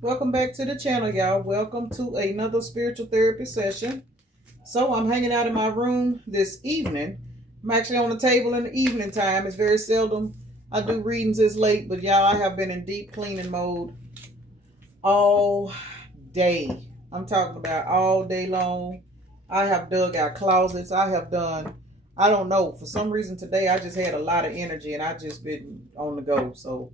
Welcome back to the channel, y'all. Welcome to another spiritual therapy session. So I'm hanging out in my room this evening. I'm actually on the table in the evening time. It's very seldom I do readings this late, but y'all, I have been in deep cleaning mode all day. I'm talking about all day long. I have dug out closets. I have done, I don't know, for some reason today I just had a lot of energy and I just been on the go. So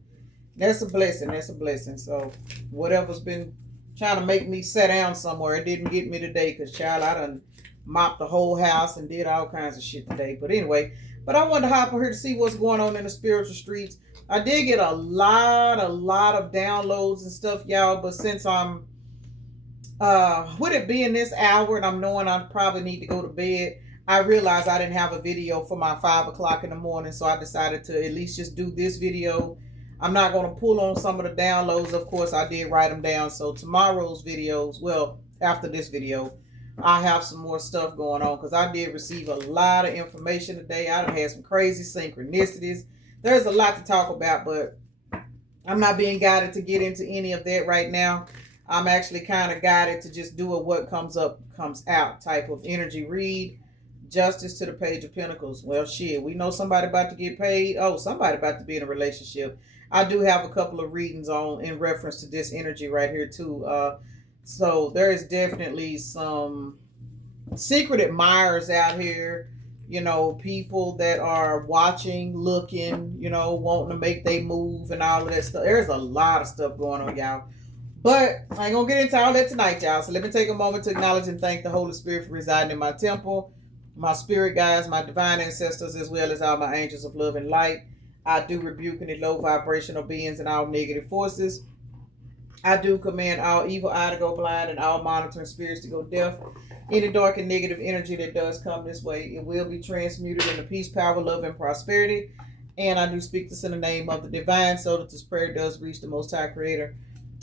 that's a blessing. That's a blessing. So whatever's been trying to make me sit down somewhere, it didn't get me today because, child, I done mopped the whole house and did all kinds of shit today. But anyway, I wanted to hop on here to see what's going on in the spiritual streets. I did get a lot of downloads and stuff, y'all. But since I'm with it being this hour and I'm knowing I probably need to go to bed, I realized I didn't have a video for my 5 o'clock in the morning, so I decided to at least just do this video. I'm not going to pull on some of the downloads. Of course, I did write them down. So tomorrow's videos, well, after this video, I have some more stuff going on because I did receive a lot of information today. I had some crazy synchronicities. There's a lot to talk about, but I'm not being guided to get into any of that right now. I'm actually kind of guided to just do a what comes up, comes out type of energy read. Justice to the Page of Pentacles. Well, shit, we know somebody about to get paid. Oh, somebody about to be in a relationship. I do have a couple of readings on in reference to this energy right here too. So there is definitely some secret admirers out here. You know, people that are watching, looking, wanting to make they move and all of that stuff. There's a lot of stuff going on, y'all. But I ain't gonna get into all that tonight, y'all. So let me take a moment to acknowledge and thank the Holy Spirit for residing in my temple, my spirit guides, my divine ancestors, as well as all my angels of love and light. I do rebuke any low vibrational beings and all negative forces. I do command all evil eye to go blind and all monitoring spirits to go deaf. Any dark and negative energy that does come this way, it will be transmuted into peace, power, love, and prosperity. And I do speak this in the name of the divine so that this prayer does reach the Most High Creator.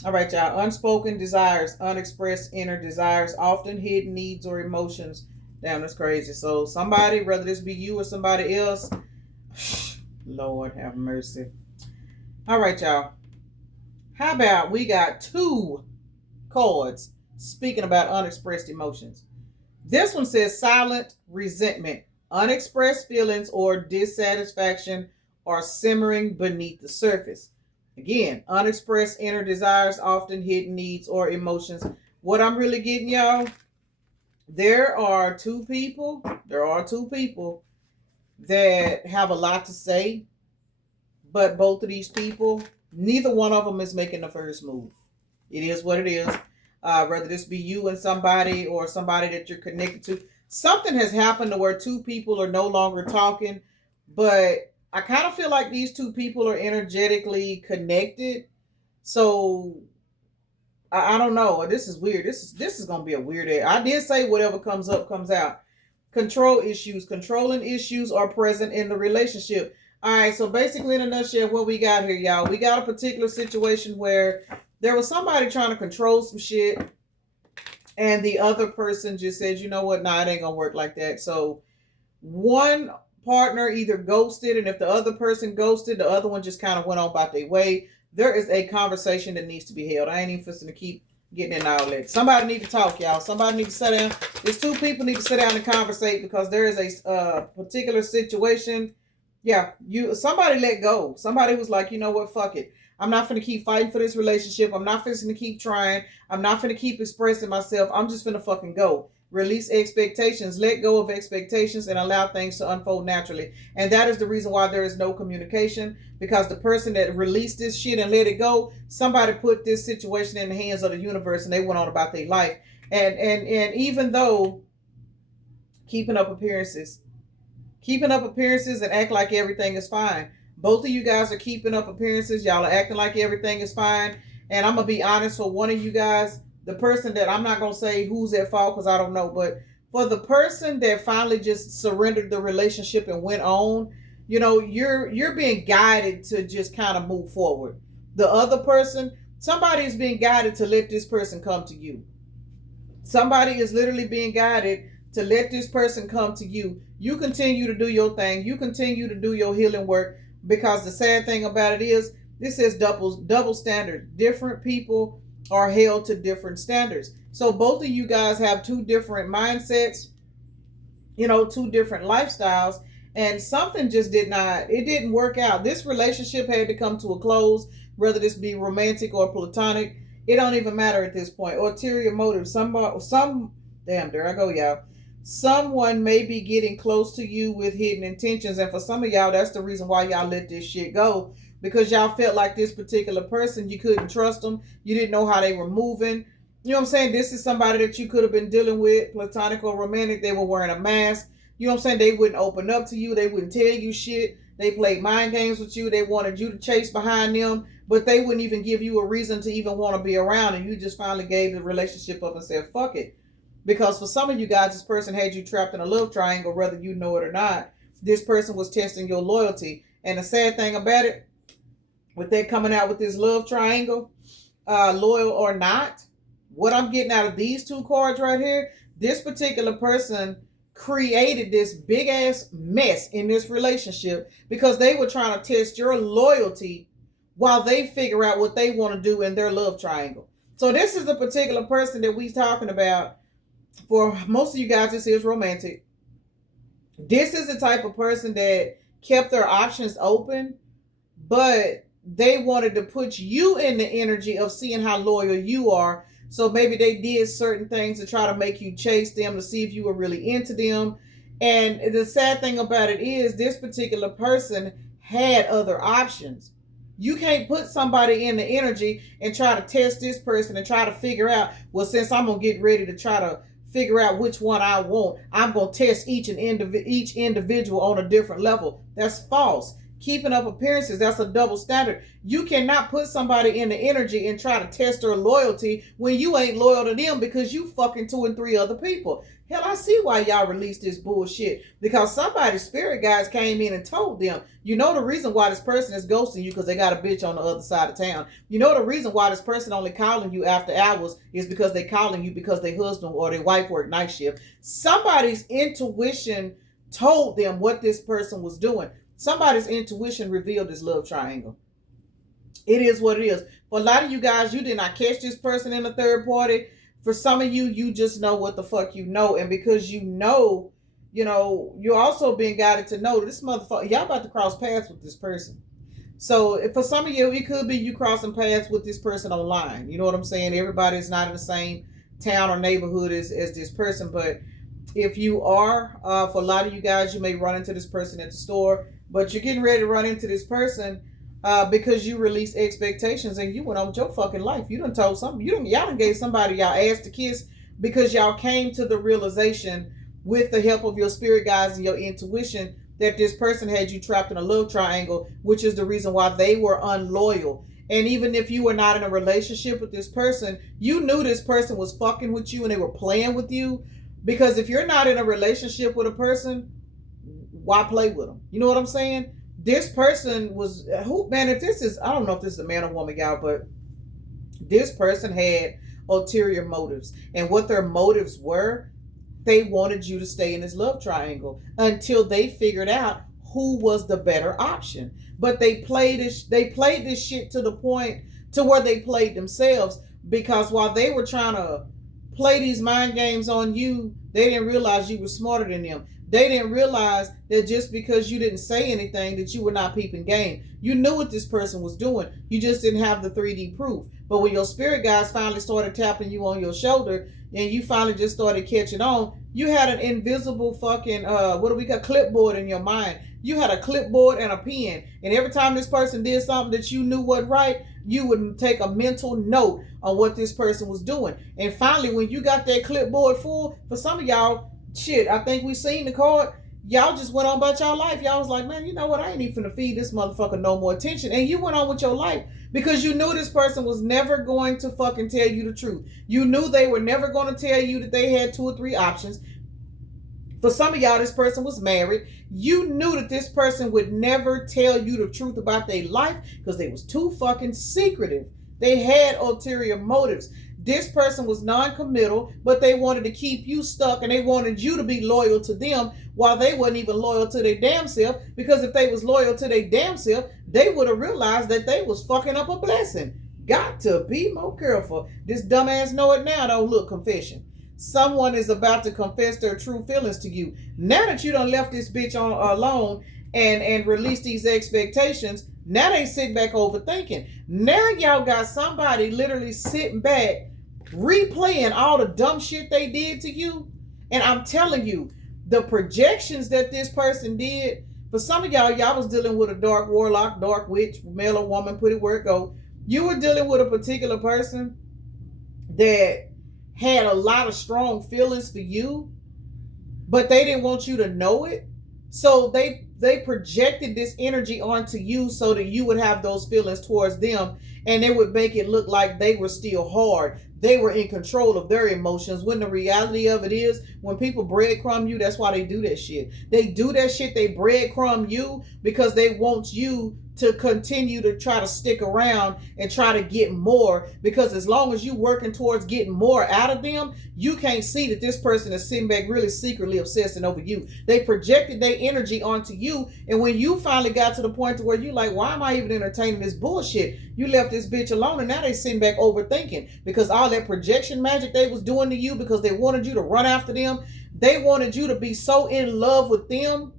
All right, y'all. Unspoken desires, unexpressed inner desires, often hidden needs or emotions. Damn, that's crazy. So somebody, whether this be you or somebody else, Lord have mercy. All right, y'all. How about we got two cards speaking about unexpressed emotions? This one says silent resentment, unexpressed feelings or dissatisfaction are simmering beneath the surface. Again, unexpressed inner desires, often hidden needs or emotions. What I'm really getting, y'all, there are two people that have a lot to say, but both of these people, neither one of them is making the first move. It is what it is. Whether this be you and somebody or somebody that you're connected to, something has happened to where two people are no longer talking, but I kind of feel like these two people are energetically connected. So I don't know. This is weird. This is gonna be a weird day. I did say whatever comes up comes out. Controlling issues are present in the relationship. All right, so basically in a nutshell, what we got here, y'all, we got a particular situation where there was somebody trying to control some shit, and the other person just said, you know what, nah, it ain't gonna work like that. So one partner either ghosted, and if the other person ghosted, the other one just kind of went on about their way. There is a conversation that needs to be held. I ain't even fixing to keep getting in all that. Somebody need to talk, y'all. Somebody need to sit down. These two people need to sit down and conversate because there is a particular situation. Yeah, somebody let go. Somebody was like, you know what, fuck it. I'm not going to keep fighting for this relationship. I'm not going to keep trying. I'm not going to keep expressing myself. I'm just going to fucking go. Release expectations, let go of expectations, and allow things to unfold naturally. And that is the reason why there is no communication, because the person that released this shit and let it go, somebody put this situation in the hands of the universe and they went on about their life. And even though keeping up appearances and act like everything is fine. Both of you guys are keeping up appearances. Y'all are acting like everything is fine. And I'm going to be honest, for one of you guys, the person that, I'm not going to say who's at fault because I don't know, but for the person that finally just surrendered the relationship and went on, you're being guided to just kind of move forward. The other person, somebody is being guided to let this person come to you. Somebody is literally being guided to let this person come to you. You continue to do your thing. You continue to do your healing work, because the sad thing about it is this is double standard. Different people are held to different standards. So both of you guys have two different mindsets, two different lifestyles, and something just didn't work out. This relationship had to come to a close, whether this be romantic or platonic. It don't even matter at this point. Ulterior motive. Damn, there I go, y'all. Someone may be getting close to you with hidden intentions, and for some of y'all, that's the reason why y'all let this shit go, because y'all felt like this particular person, you couldn't trust them. You didn't know how they were moving. You know what I'm saying? This is somebody that you could have been dealing with, platonic or romantic. They were wearing a mask. You know what I'm saying? They wouldn't open up to you. They wouldn't tell you shit. They played mind games with you. They wanted you to chase behind them, but they wouldn't even give you a reason to even want to be around. And you just finally gave the relationship up and said, fuck it. Because for some of you guys, this person had you trapped in a love triangle, whether you know it or not. This person was testing your loyalty. And the sad thing about it, with they coming out with this love triangle, loyal or not, what I'm getting out of these two cards right here, this particular person created this big ass mess in this relationship because they were trying to test your loyalty while they figure out what they want to do in their love triangle. So this is the particular person that we're talking about. For most of you guys, this is romantic. This is the type of person that kept their options open, but they wanted to put you in the energy of seeing how loyal you are. So maybe they did certain things to try to make you chase them, to see if you were really into them. And the sad thing about it is this particular person had other options. You can't put somebody in the energy and try to test this person and try to figure out, well, since I'm going to get ready to try to figure out which one I want, I'm going to test each individual on a different level. That's false. Keeping up appearances, that's a double standard. You cannot put somebody in the energy and try to test their loyalty when you ain't loyal to them because you fucking 2 and 3 other people. Hell, I see why y'all released this bullshit. Because somebody's spirit guides came in and told them, you know the reason why this person is ghosting you because they got a bitch on the other side of town. You know the reason why this person only calling you after hours is because they calling you because their husband or their wife work night shift. Somebody's intuition told them what this person was doing. Somebody's intuition revealed this love triangle. It is what it is. For a lot of you guys, you did not catch this person in a third party. For some of you, you just know what the fuck you know. And because you know, you're also being guided to know this motherfucker, y'all about to cross paths with this person. So for some of you, it could be you crossing paths with this person online. You know what I'm saying? Everybody's not in the same town or neighborhood as this person. But if you are, for a lot of you guys, you may run into this person at the store. But you're getting ready to run into this person because you released expectations and you went on with your fucking life. You done told something. Y'all done gave somebody y'all ass to kiss because y'all came to the realization with the help of your spirit guides and your intuition that this person had you trapped in a love triangle, which is the reason why they were unloyal. And even if you were not in a relationship with this person, you knew this person was fucking with you and they were playing with you. Because if you're not in a relationship with a person, why play with them? You know what I'm saying? This person was, if this is, I don't know if this is a man or woman, y'all, but this person had ulterior motives. And what their motives were, they wanted you to stay in this love triangle until they figured out who was the better option. But they played this shit to the point to where they played themselves, because while they were trying to play these mind games on you, they didn't realize you were smarter than them. They didn't realize that just because you didn't say anything that you were not peeping game. You knew what this person was doing. You just didn't have the 3D proof. But when your spirit guides finally started tapping you on your shoulder and you finally just started catching on, you had an invisible fucking, clipboard in your mind. You had a clipboard and a pen. And every time this person did something that you knew wasn't right, you would take a mental note on what this person was doing. And finally, when you got that clipboard full, for some of y'all, shit, I think we seen the card. Y'all just went on about y'all life. Y'all was like, man, you know what? I ain't even finna feed this motherfucker no more attention. And you went on with your life because you knew this person was never going to fucking tell you the truth. You knew they were never going to tell you that they had 2 or 3 options. For some of y'all, this person was married. You knew that this person would never tell you the truth about their life because they was too fucking secretive. They had ulterior motives. This person was non-committal, but they wanted to keep you stuck and they wanted you to be loyal to them while they wasn't even loyal to their damn self, because if they was loyal to their damn self, they would have realized that they was fucking up a blessing. Got to be more careful. This dumbass know it now, though. Look, confession. Someone is about to confess their true feelings to you. Now that you done left this bitch on alone and release these expectations, now they sit back overthinking. Now y'all got somebody literally sitting back, replaying all the dumb shit they did to you. And I'm telling you, the projections that this person did, for some of y'all was dealing with a dark warlock, dark witch, male or woman, put it where it go. You were dealing with a particular person that had a lot of strong feelings for you, but they didn't want you to know it. So they projected this energy onto you so that you would have those feelings towards them, and it would make it look like they were still hard. They were in control of their emotions, when the reality of it is, when people breadcrumb you, that's why they do that shit. They do that shit, they breadcrumb you because they want you to continue to try to stick around and try to get more, because as long as you working towards getting more out of them, you can't see that this person is sitting back really secretly obsessing over you. They projected their energy onto you, and when you finally got to the point to where you like, why am I even entertaining this bullshit? You left this bitch alone, and now they sitting back overthinking because all that projection magic they was doing to you, because they wanted you to run after them. They wanted you to be so in love with them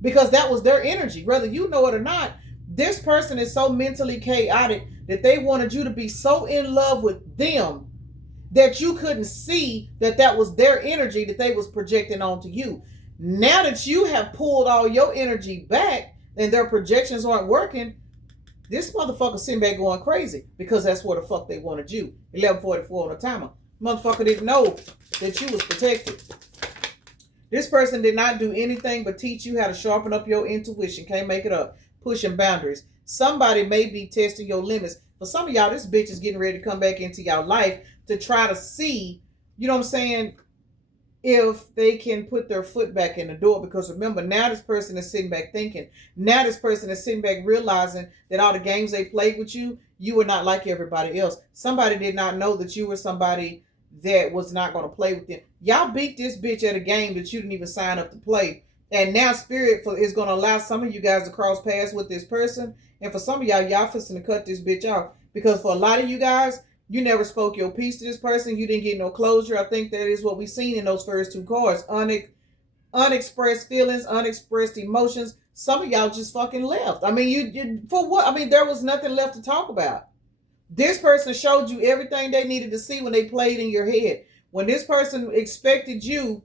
because that was their energy, whether you know it or not. This person is so mentally chaotic that they wanted you to be so in love with them that you couldn't see that that was their energy that they was projecting onto you. Now that you have pulled all your energy back and their projections aren't working, this motherfucker sitting back going crazy because that's where the fuck they wanted you. 11:44 on the timer. Motherfucker didn't know that you was protected. This person did not do anything but teach you how to sharpen up your intuition. Can't make it up. Pushing boundaries. Somebody may be testing your limits. For some of y'all, this bitch is getting ready to come back into y'all life to try to see, you know what I'm saying, if they can put their foot back in the door. Because remember, now this person is sitting back thinking. Now this person is sitting back realizing that all the games they played with you, you were not like everybody else. Somebody did not know that you were somebody that was not going to play with them. Y'all beat this bitch at a game that you didn't even sign up to play. And now Spirit is going to allow some of you guys to cross paths with this person. And for some of y'all fixing to cut this bitch off. Because for a lot of you guys, you never spoke your piece to this person. You didn't get no closure. I think that is what we've seen in those first two cards. Unexpressed feelings, unexpressed emotions. Some of y'all just fucking left. I mean, you for what? I mean, there was nothing left to talk about. This person showed you everything they needed to see when they played in your head. When this person expected you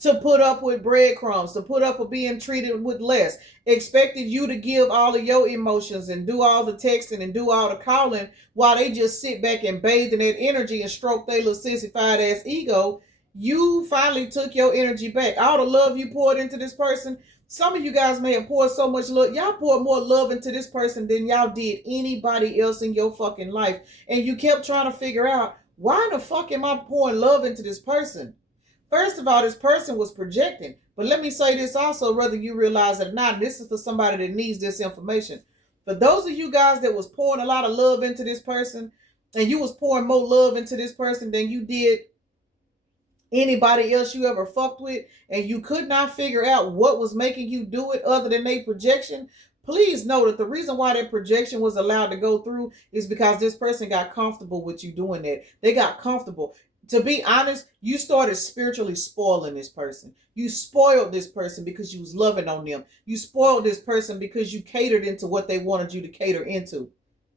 to put up with breadcrumbs, to put up with being treated with less, expected you to give all of your emotions and do all the texting and do all the calling while they just sit back and bathe in that energy and stroke their little sissified ass ego. You finally took your energy back. All the love you poured into this person, some of you guys may have poured so much love. Y'all poured more love into this person than y'all did anybody else in your fucking life. And you kept trying to figure out, why the fuck am I pouring love into this person? First of all, this person was projecting. But let me say this also, whether you realize it or not, this is for somebody that needs this information. For those of you guys that was pouring a lot of love into this person, and you was pouring more love into this person than you did anybody else you ever fucked with, and you could not figure out what was making you do it other than a projection, please know that the reason why that projection was allowed to go through is because this person got comfortable with you doing that. They got comfortable. To be honest, you started spiritually spoiling this person. You spoiled this person because you was loving on them. You spoiled this person because you catered into what they wanted you to cater into.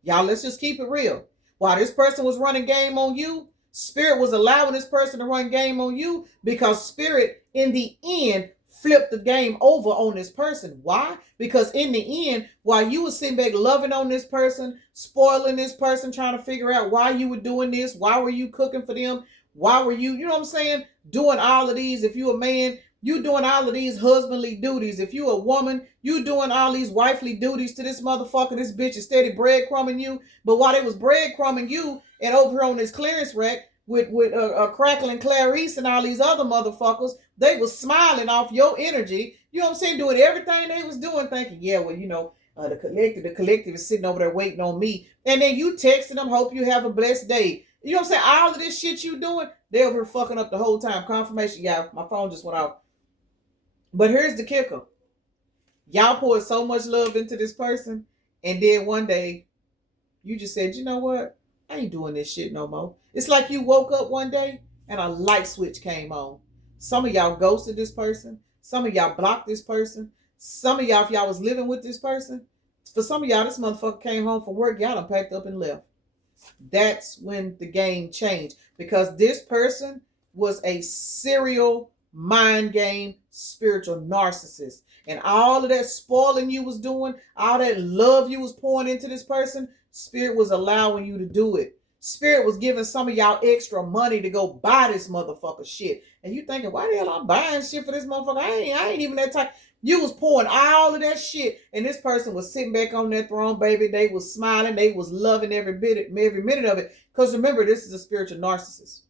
Y'all, let's just keep it real. While this person was running game on you, Spirit was allowing this person to run game on you because Spirit, in the end, flipped the game over on this person. Why? Because in the end, while you were sitting back loving on this person, spoiling this person, trying to figure out why you were doing this, why were you cooking for them, why were you, you know what I'm saying, doing all of these. If you a man, you doing all of these husbandly duties. If you a woman, you doing all these wifely duties to this motherfucker. This bitch is steady breadcrumbing you. But while they was breadcrumbing you and over here on this clearance rack with Crackling Clarice and all these other motherfuckers, they was smiling off your energy. You know what I'm saying? Doing everything they was doing, thinking, yeah, well, you know, the collective is sitting over there waiting on me. And then you texting them, hope you have a blessed day. You know what I'm saying? All of this shit you doing, they over here fucking up the whole time. Confirmation, y'all. My phone just went off. But here's the kicker. Y'all poured so much love into this person, and then one day, You just said, you know what? I ain't doing this shit no more. It's like you woke up one day and a light switch came on. Some of y'all ghosted this person. Some of y'all blocked this person. Some of y'all, if y'all was living with this person, for some of y'all, this motherfucker came home from work, y'all done packed up and left. That's when the game changed, because this person was a serial mind game spiritual narcissist. And all of that spoiling you was doing, all that love you was pouring into this person, Spirit was allowing you to do it. Spirit was giving some of y'all extra money to go buy this motherfucker shit. And you thinking, why the hell I'm buying shit for this motherfucker? I ain't even that type. You was pouring all of that shit, and this person was sitting back on their throne, baby. They was smiling. They was loving every minute of it. Because remember, this is a spiritual narcissist.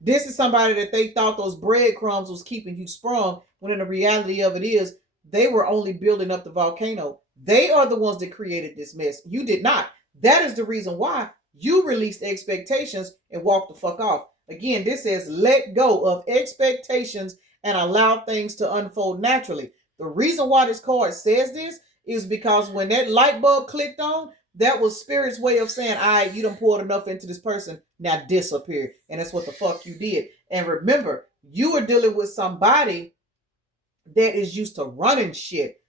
This is somebody that they thought those breadcrumbs was keeping you sprung, when in the reality of it is, they were only building up the volcano. They are the ones that created this mess. You did not. That is the reason why you released expectations and walked the fuck off. Again, this says let go of expectations and allow things to unfold naturally. The reason why this card says this is because when that light bulb clicked on, that was Spirit's way of saying, all right, you done poured enough into this person, now disappear. And that's what the fuck you did. And remember, you are dealing with somebody that is used to running shit.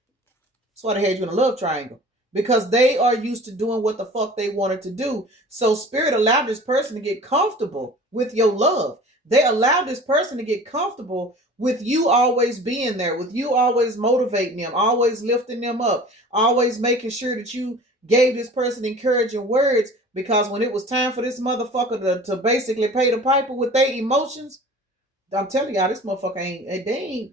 That's why they had you in a love triangle. Because they are used to doing what the fuck they wanted to do. So Spirit allowed this person to get comfortable with your love. They allowed this person to get comfortable with you always being there, with you always motivating them, always lifting them up, always making sure that you gave this person encouraging words, because when it was time for this motherfucker to basically pay the piper with their emotions, I'm telling y'all, this motherfucker ain't,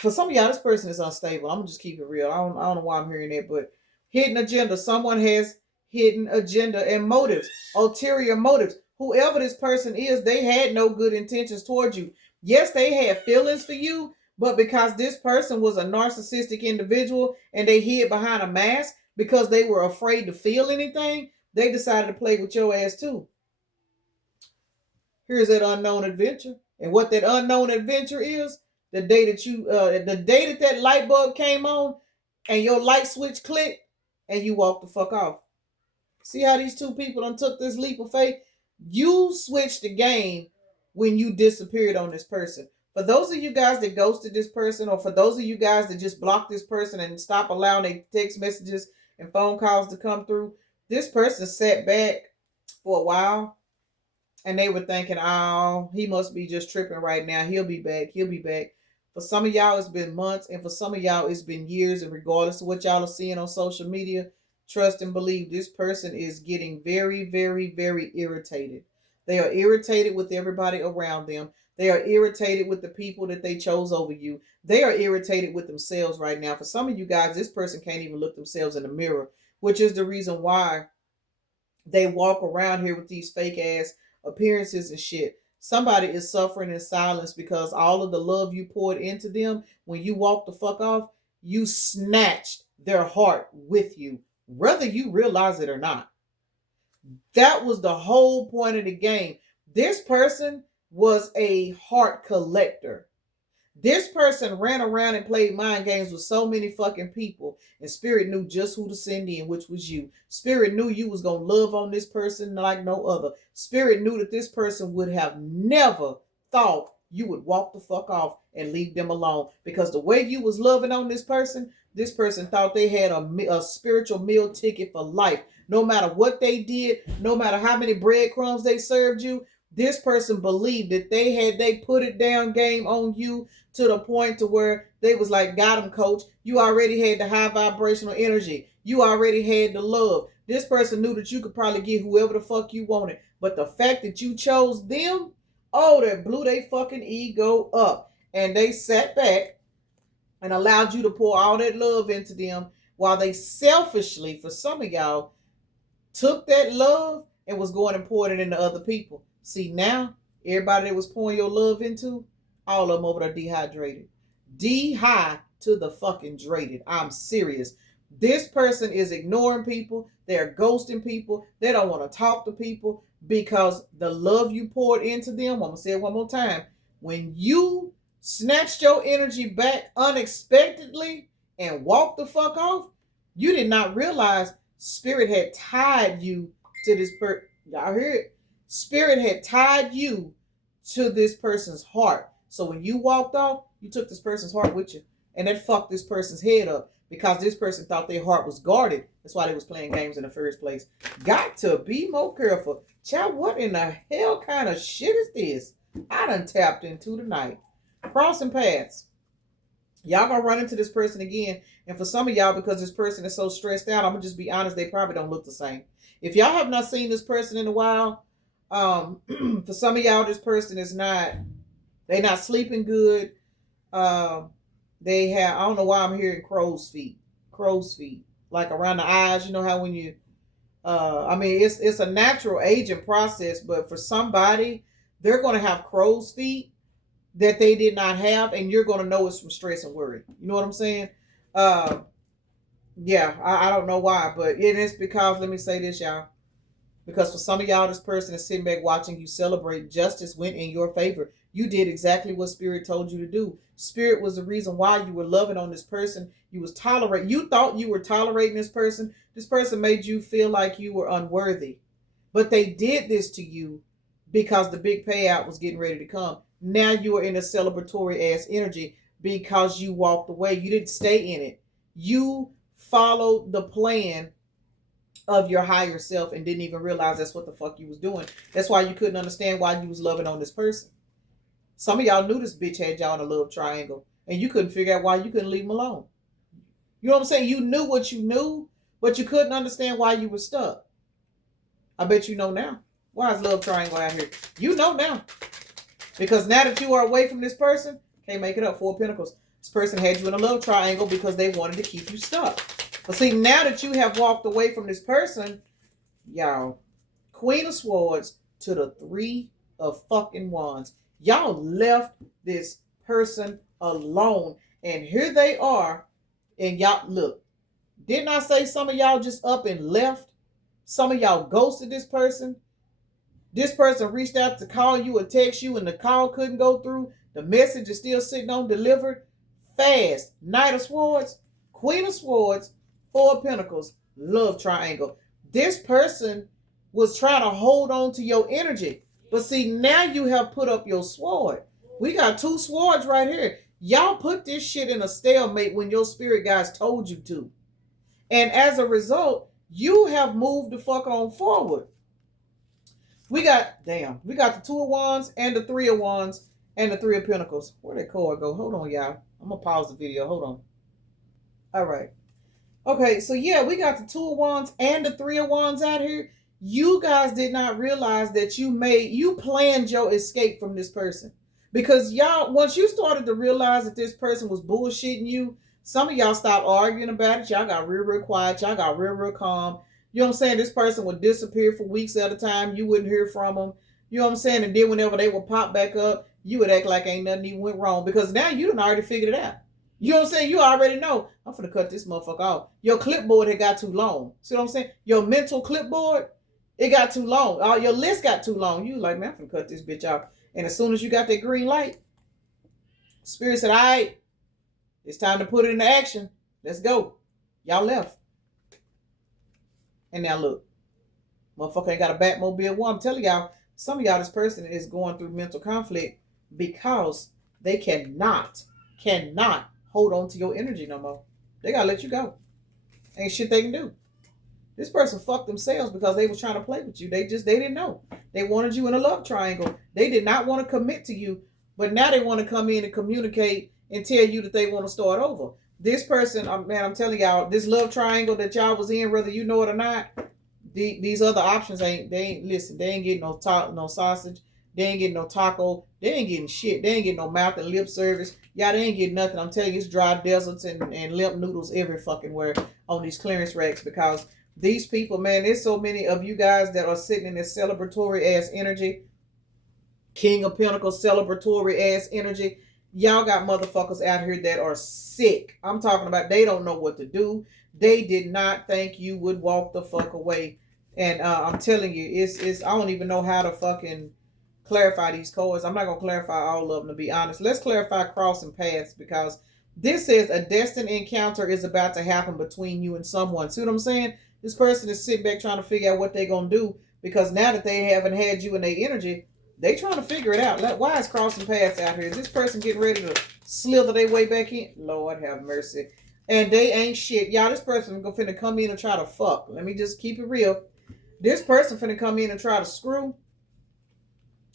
for some of y'all, this person is unstable. I'm gonna just keep it real. I don't know why I'm hearing that, but hidden agenda. Someone has hidden agenda and motives, ulterior motives. Whoever this person is, they had no good intentions towards you. Yes, they had feelings for you, but because this person was a narcissistic individual and they hid behind a mask because they were afraid to feel anything, they decided to play with your ass too. Here's that unknown adventure. And what that unknown adventure is, the day that light bulb came on and your light switch clicked and you walked the fuck off. See how these two people done took this leap of faith? You switched the game when you disappeared on this person. For those of you guys that ghosted this person, or for those of you guys that just blocked this person and stop allowing their text messages and phone calls to come through, this person sat back for a while and they were thinking, oh, he must be just tripping right now. He'll be back. He'll be back. For some of y'all, it's been months, and for some of y'all, it's been years. And regardless of what y'all are seeing on social media, trust and believe this person is getting very, very, very irritated. They are irritated with everybody around them. They are irritated with the people that they chose over you. They are irritated with themselves right now. For some of you guys, this person can't even look themselves in the mirror, which is the reason why they walk around here with these fake ass appearances and shit. Somebody is suffering in silence because all of the love you poured into them, when you walked the fuck off, you snatched their heart with you, whether you realize it or not. That was the whole point of the game. This person was a heart collector. This person ran around and played mind games with so many fucking people, and Spirit knew just who to send in, which was you. Spirit knew you was going to love on this person like no other. Spirit knew that this person would have never thought you would walk the fuck off and leave them alone, because the way you was loving on this person thought they had a spiritual meal ticket for life. No matter what they did, no matter how many breadcrumbs they served you, this person believed that they put it down game on you to the point to where they was like, got him, coach. You already had the high vibrational energy. You already had the love. This person knew that you could probably get whoever the fuck you wanted. But the fact that you chose them, oh, that blew their fucking ego up. And they sat back and allowed you to pour all that love into them, while they selfishly, for some of y'all, took that love and was going and pouring it into other people. See, now, everybody that was pouring your love into, all of them over there dehydrated. Dehy to the fucking drated. I'm serious. This person is ignoring people. They're ghosting people. They don't want to talk to people because the love you poured into them, I'm going to say it one more time. When you snatched your energy back unexpectedly and walked the fuck off, you did not realize Spirit had tied you to this y'all hear it? Spirit had tied you to this person's heart. So when you walked off, you took this person's heart with you. And that fucked this person's head up because this person thought their heart was guarded. That's why they was playing games in the first place. Got to be more careful. Child, what in the hell kind of shit is this I done tapped into tonight? Crossing paths. Y'all gonna run into this person again. And for some of y'all, because this person is so stressed out, I'm gonna just be honest, they probably don't look the same. If y'all have not seen this person in a while, for some of y'all, this person is not, they not sleeping good. They have, I don't know why I'm hearing crow's feet, like around the eyes. You know how when you, I mean, it's a natural aging process, but for somebody, they're going to have crow's feet that they did not have, and you're going to know it's from stress and worry. You know what I'm saying? Yeah, I don't know why, but it is because, let me say this, y'all. Because for some of y'all, this person is sitting back watching you celebrate. Justice went in your favor. You did exactly what Spirit told you to do. Spirit was the reason why you were loving on this person. You thought you were tolerating this person. This person made you feel like you were unworthy. But they did this to you because the big payout was getting ready to come. Now you are in a celebratory ass energy because you walked away. You didn't stay in it. You followed the plan of your higher self and didn't even realize that's what the fuck you was doing. That's why you couldn't understand why you was loving on this person. Some of y'all knew this bitch had y'all in a love triangle and you couldn't figure out why you couldn't leave him alone. You know what I'm saying? You knew what you knew, but you couldn't understand why you were stuck. I bet you know now. Why is love triangle out here? You know now. Because now that you are away from this person, can't make it up. 4 Pentacles. This person had you in a love triangle because they wanted to keep you stuck. But see, now that you have walked away from this person, y'all, Queen of Swords to the 3 of fucking Wands. Y'all left this person alone. And here they are. And y'all, look, didn't I say some of y'all just up and left? Some of y'all ghosted this person. This person reached out to call you or text you and the call couldn't go through. The message is still sitting on delivered. Fast. Knight of Swords, Queen of Swords, 4 of Pentacles, love triangle. This person was trying to hold on to your energy. But see, now you have put up your sword. We got 2 swords right here. Y'all put this shit in a stalemate when your spirit guides told you to. And as a result, you have moved the fuck on forward. We got the 2 of Wands and the 3 of Wands and the 3 of Pentacles. Where'd that card go? Hold on, y'all. I'm going to pause the video. Hold on. All right. Okay, so yeah, we got the 2 of Wands and the 3 of Wands out here. You guys did not realize that you planned your escape from this person. Because y'all, once you started to realize that this person was bullshitting you, some of y'all stopped arguing about it. Y'all got real quiet. Y'all got real calm. You know what I'm saying? This person would disappear for weeks at a time. You wouldn't hear from them. You know what I'm saying? And then whenever they would pop back up, you would act like ain't nothing even went wrong. Because now you done already figured it out. You know what I'm saying? You already know. I'm finna cut this motherfucker off. Your clipboard had got too long. See what I'm saying? Your mental clipboard, it got too long. Your list got too long. You like, man, I'm finna cut this bitch off. And as soon as you got that green light, Spirit said, all right, it's time to put it into action. Let's go. Y'all left. And now look, motherfucker ain't got a Batmobile. Well, I'm telling y'all, some of y'all, this person is going through mental conflict because they cannot hold on to your energy no more. They gotta let you go. Ain't shit they can do. This person fucked themselves because they was trying to play with you. They didn't know. They wanted you in a love triangle. They did not want to commit to you, but now they want to come in and communicate and tell you that they want to start over. This person, man, I'm telling y'all, this love triangle that y'all was in, whether you know it or not, these other options ain't getting no sausage. They ain't getting no taco. They ain't getting shit. They ain't getting no mouth and lip service. Y'all, they ain't getting nothing. I'm telling you, it's dry deserts and limp noodles every fucking where on these clearance racks because these people, man, there's so many of you guys that are sitting in this celebratory ass energy. King of Pentacles, celebratory ass energy. Y'all got motherfuckers out here that are sick. I'm talking about they don't know what to do. They did not think you would walk the fuck away. And I'm telling you, it's I don't even know how to fucking clarify these cards. I'm not going to clarify all of them, to be honest. Let's clarify crossing paths because this says a destined encounter is about to happen between you and someone. See what I'm saying? This person is sitting back trying to figure out what they're going to do, because now that they haven't had you in their energy, they trying to figure it out. Like, why is crossing paths out here? Is this person getting ready to slither their way back in? Lord have mercy. And they ain't shit. Y'all, this person finna come in and try to fuck. Let me just keep it real. This person finna come in and try to screw.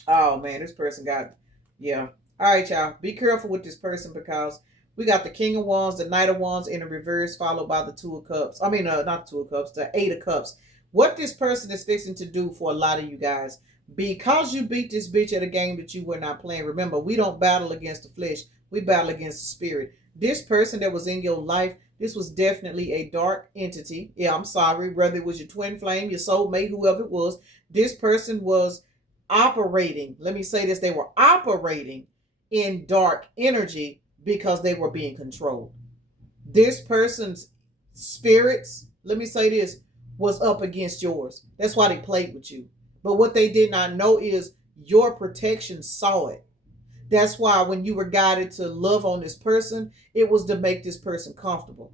Oh, man, this person got... Yeah. All right, y'all. Be careful with this person, because we got the King of Wands, the Knight of Wands in the reverse, followed by the Two of Cups. I mean, not the Two of Cups, the Eight of Cups. What this person is fixing to do for a lot of you guys, because you beat this bitch at a game that you were not playing. Remember, we don't battle against the flesh. We battle against the spirit. This person that was in your life, this was definitely a dark entity. Yeah, I'm sorry. Whether it was your twin flame, your soulmate, whoever it was, this person was operating. Let me say this. They were operating in dark energy because they were being controlled. This person's spirits, let me say this, was up against yours. That's why they played with you. But what they did not know is your protection saw it. That's why when you were guided to love on this person, it was to make this person comfortable.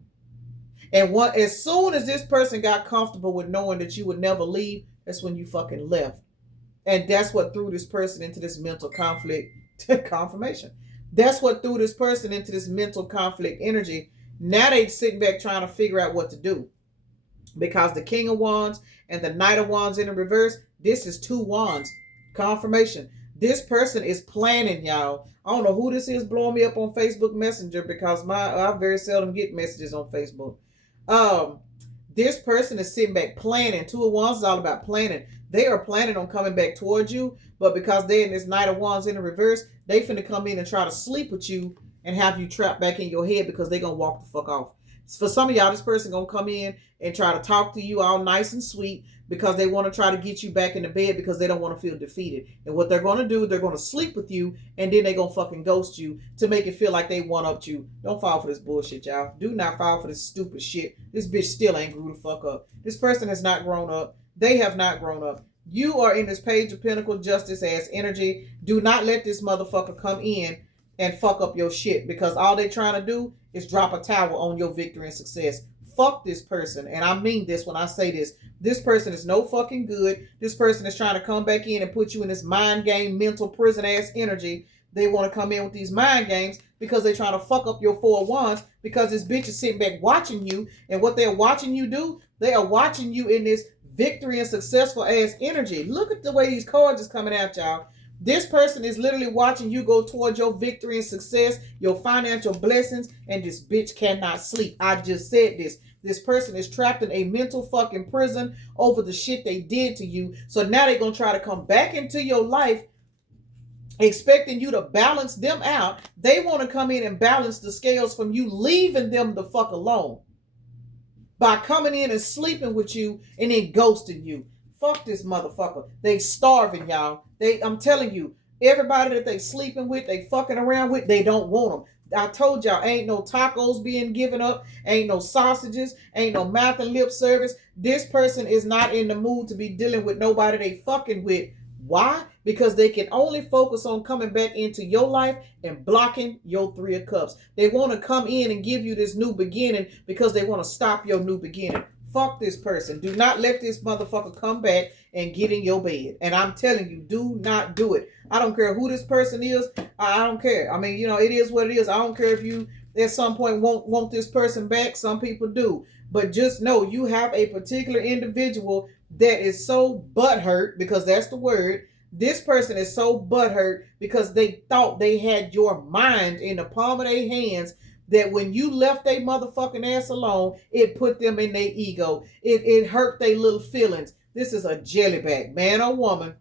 And as soon as this person got comfortable with knowing that you would never leave, that's when you fucking left. And that's what threw this person into this mental conflict confirmation. That's what threw this person into this mental conflict energy. Now they sitting back trying to figure out what to do. Because the King of Wands and the Knight of Wands in the reverse, this is two wands. Confirmation. This person is planning, y'all. I don't know who this is blowing me up on Facebook Messenger, because I very seldom get messages on Facebook. This person is sitting back planning. Two of Wands is all about planning. They are planning on coming back towards you, but because they're in this Knight of Wands in the reverse, they finna come in and try to sleep with you and have you trapped back in your head, because they're gonna walk the fuck off. For some of y'all, this person gonna come in and try to talk to you all nice and sweet, because they want to try to get you back in the bed, because they don't want to feel defeated. And what they're going to do, they're going to sleep with you, and then they're going to fucking ghost you to make it feel like they one-upped you. Don't fall for this bullshit, y'all. Do not fall for this stupid shit. This bitch still ain't grew the fuck up. This person has not grown up. They have not grown up. You are in this Page of Pentacles justice ass energy. Do not let this motherfucker come in and fuck up your shit, because all they trying to do is drop a towel on your victory and success. Fuck this person. And I mean this when I say this. This person is no fucking good. This person is trying to come back in and put you in this mind game, mental prison ass energy. They want to come in with these mind games because they're trying to fuck up your Four of Wands, because this bitch is sitting back watching you. And what they're watching you do, they are watching you in this victory and successful ass energy. Look at the way these cards is coming out, y'all. This person is literally watching you go towards your victory and success, your financial blessings, and this bitch cannot sleep. I just said this. This person is trapped in a mental fucking prison over the shit they did to you. So now they're going to try to come back into your life expecting you to balance them out. They want to come in and balance the scales from you leaving them the fuck alone by coming in and sleeping with you and then ghosting you. Fuck this motherfucker. They starving, y'all. I'm telling you, everybody that they sleeping with, they fucking around with, they don't want them. I told y'all, ain't no tacos being given up, ain't no sausages, ain't no mouth and lip service. This person is not in the mood to be dealing with nobody they fucking with. Why? Because they can only focus on coming back into your life and blocking your Three of Cups. They want to come in and give you this new beginning because they want to stop your new beginning. Fuck this person. Do not let this motherfucker come back and get in your bed. And I'm telling you, do not do it. I don't care who this person is. I don't care. I mean, it is what it is. I don't care if you at some point won't want this person back. Some people do. But just know you have a particular individual that is so butthurt, because that's the word. This person is so butthurt because they thought they had your mind in the palm of their hands, that when you left their motherfucking ass alone, it put them in their ego. It hurt their little feelings. This is a jellyback, man or woman,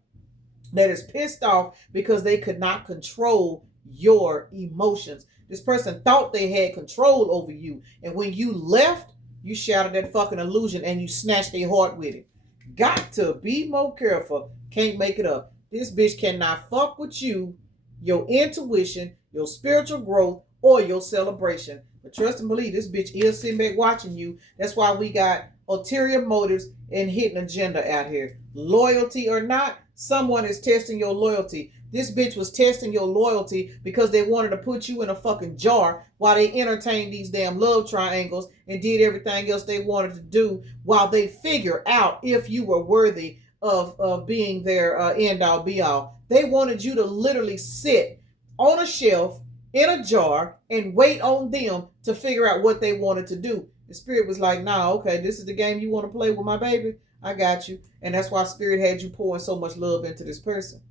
that is pissed off because they could not control your emotions. This person thought they had control over you. And when you left, you shattered that fucking illusion and you snatched their heart with it. Got to be more careful. Can't make it up. This bitch cannot fuck with you, your intuition, your spiritual growth, or your celebration. But trust and believe, this bitch is sitting back watching you. That's why we got ulterior motives and hidden agenda out here. Loyalty or not, someone is testing your loyalty. This bitch was testing your loyalty because they wanted to put you in a fucking jar while they entertained these damn love triangles and did everything else they wanted to do while they figure out if you were worthy of being their end all be all. They wanted you to literally sit on a shelf in a jar and wait on them to figure out what they wanted to do. The spirit was like, nah, okay, this is the game you want to play with my baby? I got you. And that's why spirit had you pouring so much love into this person.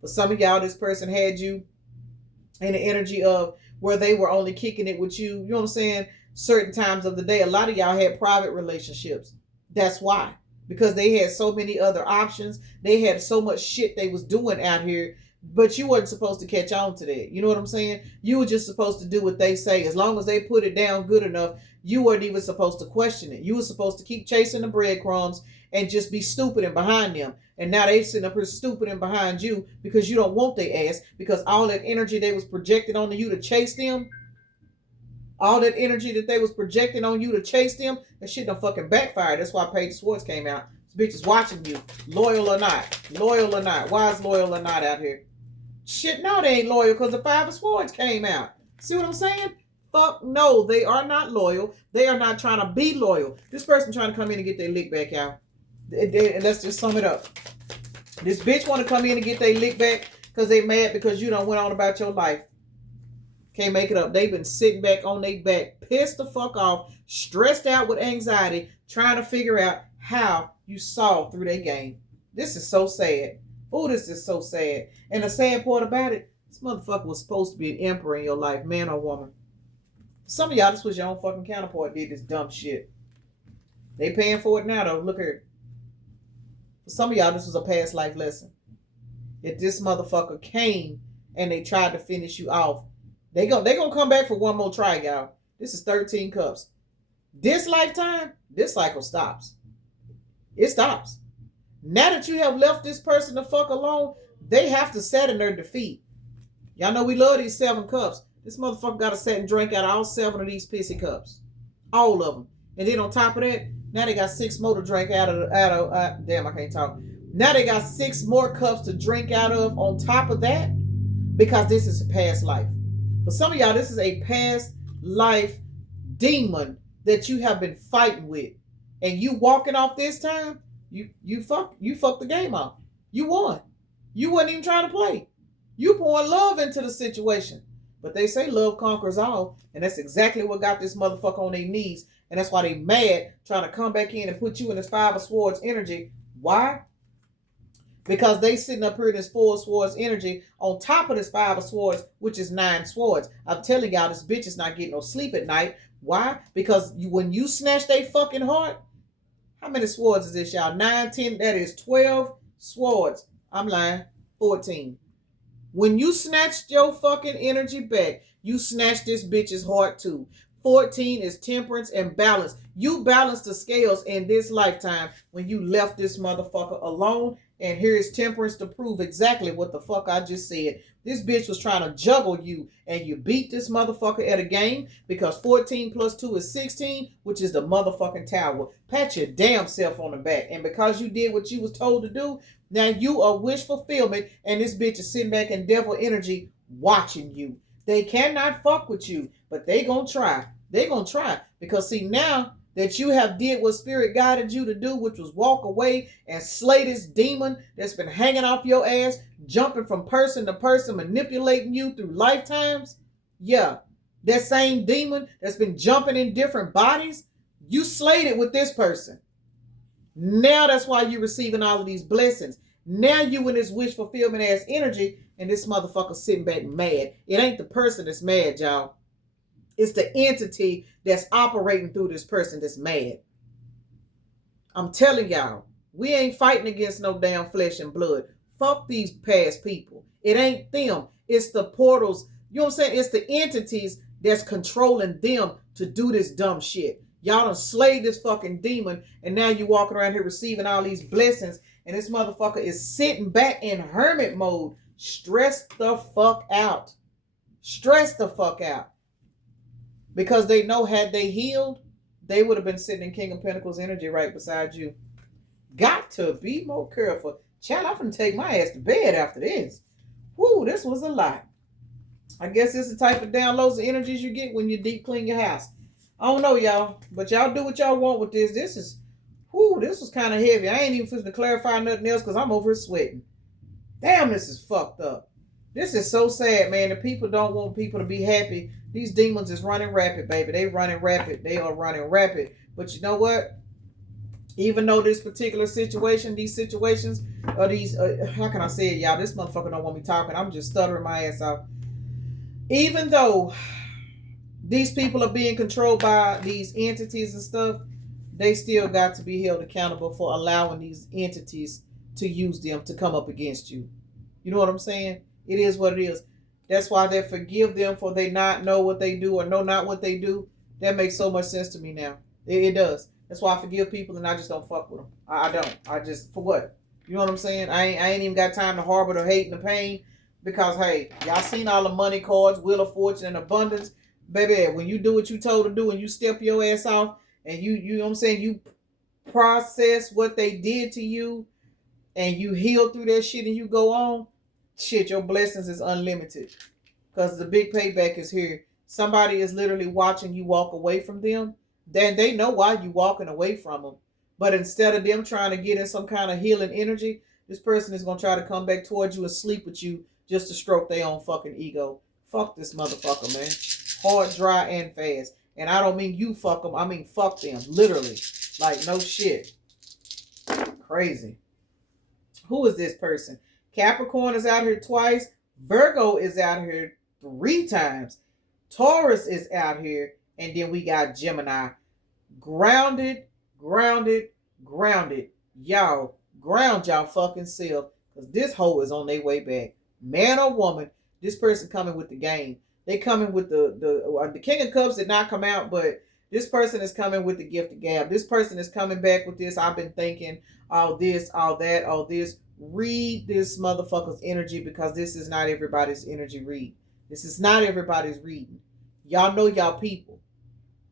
For some of y'all, this person had you in the energy of where they were only kicking it with you, you know what I'm saying, certain times of the day. A lot of y'all had private relationships. That's why. Because they had so many other options. They had so much shit they was doing out here. But you wasn't supposed to catch on to that. You know what I'm saying? You were just supposed to do what they say. As long as they put it down good enough, you weren't even supposed to question it. You were supposed to keep chasing the breadcrumbs and just be stupid and behind them. And now they sitting up here stupid and behind you because you don't want their ass, because all that energy they was projected onto you to chase them, all that energy that they was projecting on you to chase them, that shit done fucking backfired. That's why Paige Swartz came out. This bitch is watching you. Loyal or not. Loyal or not. Why is loyal or not out here? Shit, no, they ain't loyal because the Five of Swords came out. See what I'm saying? Fuck no, they are not loyal. They are not trying to be loyal. This person trying to come in and get their lick back out. Let's just sum it up. This bitch want to come in and get their lick back because they mad because you done went on about your life. Can't make it up. They've been sitting back on their back, pissed the fuck off, stressed out with anxiety, trying to figure out how you saw through their game. This is so sad. Oh, this is so sad. And the sad part about it, this motherfucker was supposed to be an emperor in your life, man or woman. Some of y'all, this was your own fucking counterpart, did this dumb shit. They paying for it now, though. Look here. For some of y'all, this was a past life lesson. If this motherfucker came and they tried to finish you off, they gonna come back for one more try, y'all. This is 13 cups. This lifetime, this cycle stops. It stops. Now that you have left this person the fuck alone, they have to set in their defeat. Y'all know we love these 7 cups. This motherfucker got to sit and drink out of all 7 of these pissy cups. All of them. And then on top of that, now they got 6 more to drink out of damn, I can't talk. Now they got 6 more cups to drink out of on top of that, because this is a past life. For some of y'all, this is a past life demon that you have been fighting with. And you walking off this time, you fucked the game off. You won. You wasn't even trying to play. You pouring love into the situation. But they say love conquers all. And that's exactly what got this motherfucker on their knees. And that's why they mad, trying to come back in and put you in this 5 of Swords energy. Why? Because they sitting up here in this 4 of Swords energy on top of this 5 of Swords, which is 9 swords. I'm telling y'all, this bitch is not getting no sleep at night. Why? Because when you snatch they fucking heart, how many swords is this, y'all? 9, 10, that is 12 swords. I'm lying. 14. When you snatched your fucking energy back, you snatched this bitch's heart too. 14 is temperance and balance. You balanced the scales in this lifetime when you left this motherfucker alone. And here is temperance to prove exactly what the fuck I just said. This bitch was trying to juggle you, and you beat this motherfucker at a game, because 14 plus 2 is 16, which is the motherfucking tower. Pat your damn self on the back. And because you did what you was told to do, now you are wish fulfillment, and this bitch is sitting back in devil energy watching you. They cannot fuck with you, but they gonna try. They gonna try. Because see, now that you have did what spirit guided you to do, which was walk away and slay this demon that's been hanging off your ass, jumping from person to person, manipulating you through lifetimes. Yeah, that same demon that's been jumping in different bodies, you slayed it with this person. Now that's why you're receiving all of these blessings. Now you in this wish fulfillment ass energy, and this motherfucker sitting back mad. It ain't the person that's mad, y'all. It's the entity that's operating through this person that's mad. I'm telling y'all, we ain't fighting against no damn flesh and blood. Fuck these past people. It ain't them. It's the portals. You know what I'm saying? It's the entities that's controlling them to do this dumb shit. Y'all done slayed this fucking demon, and now you walking around here receiving all these blessings, and this motherfucker is sitting back in hermit mode. Stress the fuck out. Stress the fuck out. Because they know had they healed, they would have been sitting in King of Pentacles energy right beside you. Got to be more careful. Child, I'm finna take my ass to bed after this. Whoo, this was a lot. I guess it's the type of downloads and energies you get when you deep clean your house. I don't know, y'all, but y'all do what y'all want with this. This is, whoo, this was kind of heavy. I ain't even supposed to clarify nothing else because I'm over here sweating. Damn, this is fucked up. This is so sad, man. The people don't want people to be happy. These demons is running rapid, baby. They running rapid. They are running rapid. But you know what? Even though this particular situation, these situations, or these, how can I say it, y'all? This motherfucker don't want me talking. I'm just stuttering my ass off. Even though these people are being controlled by these entities and stuff, they still got to be held accountable for allowing these entities to use them to come up against you. You know what I'm saying? It is what it is. That's why they forgive them for they not know what they do or know not what they do. That makes so much sense to me now. It does. That's why I forgive people and I just don't fuck with them. I don't. I just, for what? You know what I'm saying? I ain't even got time to harbor the hate and the pain because, hey, y'all seen all the money cards, Wheel of Fortune, and abundance. Baby, when you do what you told to do and you step your ass off and you know what I'm saying, you process what they did to you and you heal through that shit and you go on, shit, your blessings is unlimited. Because the big payback is here. Somebody is literally watching you walk away from them. Then they know why you walking away from them. But instead of them trying to get in some kind of healing energy, this person is going to try to come back towards you and sleep with you just to stroke their own fucking ego. Fuck this motherfucker, man. Hard, dry, and fast. And I don't mean you fuck them. I mean fuck them. Literally. Like, no shit. Crazy. Who is this person? Capricorn is out here twice. Virgo is out here 3 times. Taurus is out here. And then we got Gemini. Grounded, grounded, grounded. Y'all, ground y'all fucking self. Because this hoe is on their way back. Man or woman, this person coming with the game. They coming with the King of Cups did not come out, but this person is coming with the gift of gab. This person is coming back with this. I've been thinking all this, all that, all this. Read this motherfucker's energy because this is not everybody's energy read. This is not everybody's reading. Y'all know y'all people.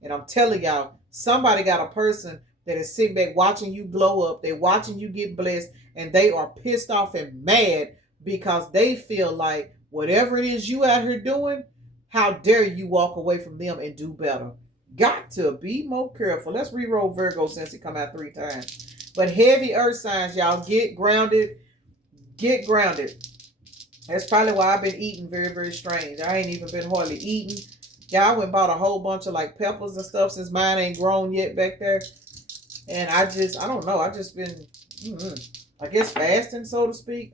And I'm telling y'all, somebody got a person that is sitting back watching you glow up. They're watching you get blessed. And they are pissed off and mad because they feel like whatever it is you out here doing, how dare you walk away from them and do better. Got to be more careful. Let's re-roll Virgo since it come out 3 times. But heavy earth signs, y'all, get grounded. Get grounded. That's probably why I've been eating very, very strange. I ain't even been hardly eating. Yeah, I went and bought a whole bunch of like peppers and stuff since mine ain't grown yet back there. And I don't know. I just been, I guess fasting, so to speak.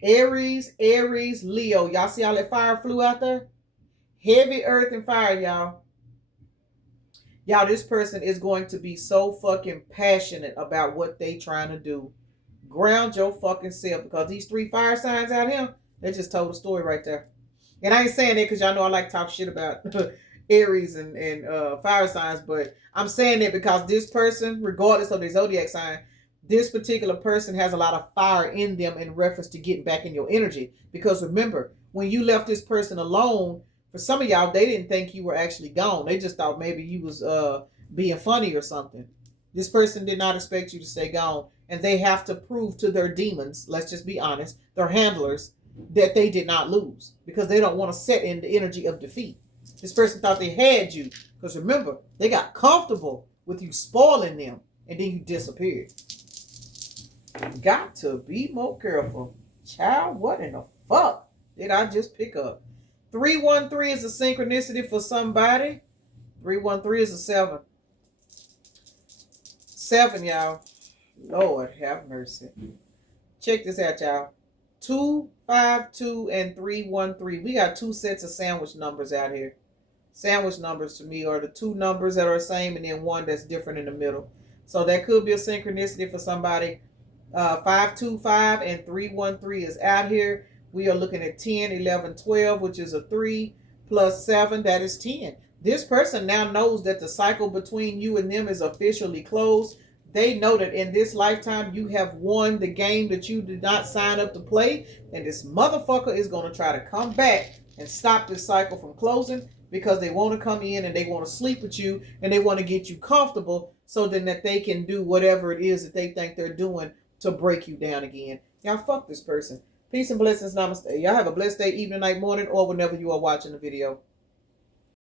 Aries, Leo. Y'all see all that fire flew out there? Heavy earth and fire, y'all. Y'all, this person is going to be so fucking passionate about what they trying to do. Ground your fucking self because these 3 fire signs out here, they just told a story right there. And I ain't saying that because y'all know I like to talk shit about Aries and fire signs, but I'm saying that because this person, regardless of their zodiac sign, this particular person has a lot of fire in them in reference to getting back in your energy. Because remember, when you left this person alone, for some of y'all, they didn't think you were actually gone. They just thought maybe you was being funny or something. This person did not expect you to stay gone. And they have to prove to their demons, let's just be honest, their handlers, that they did not lose. Because they don't want to set in the energy of defeat. This person thought they had you. Because remember, they got comfortable with you spoiling them. And then you disappeared. Got to be more careful. Child, what in the fuck did I just pick up? 313 is a synchronicity for somebody. 313 is a 7. 7, y'all. Lord have mercy. Check this out, y'all. 252 and 313. We got 2 sets of sandwich numbers out here. Sandwich numbers to me are the 2 numbers that are the same and then 1 that's different in the middle. So that could be a synchronicity for somebody. 525 and 313 is out here. We are looking at 10, 11, 12, which is a 3 plus 7. That is 10. This person now knows that the cycle between you and them is officially closed. They know that in this lifetime, you have won the game that you did not sign up to play. And this motherfucker is going to try to come back and stop this cycle from closing because they want to come in and they want to sleep with you and they want to get you comfortable so then that they can do whatever it is that they think they're doing to break you down again. Y'all, fuck this person. Peace and blessings. Namaste. Y'all have a blessed day, evening, night, morning, or whenever you are watching the video.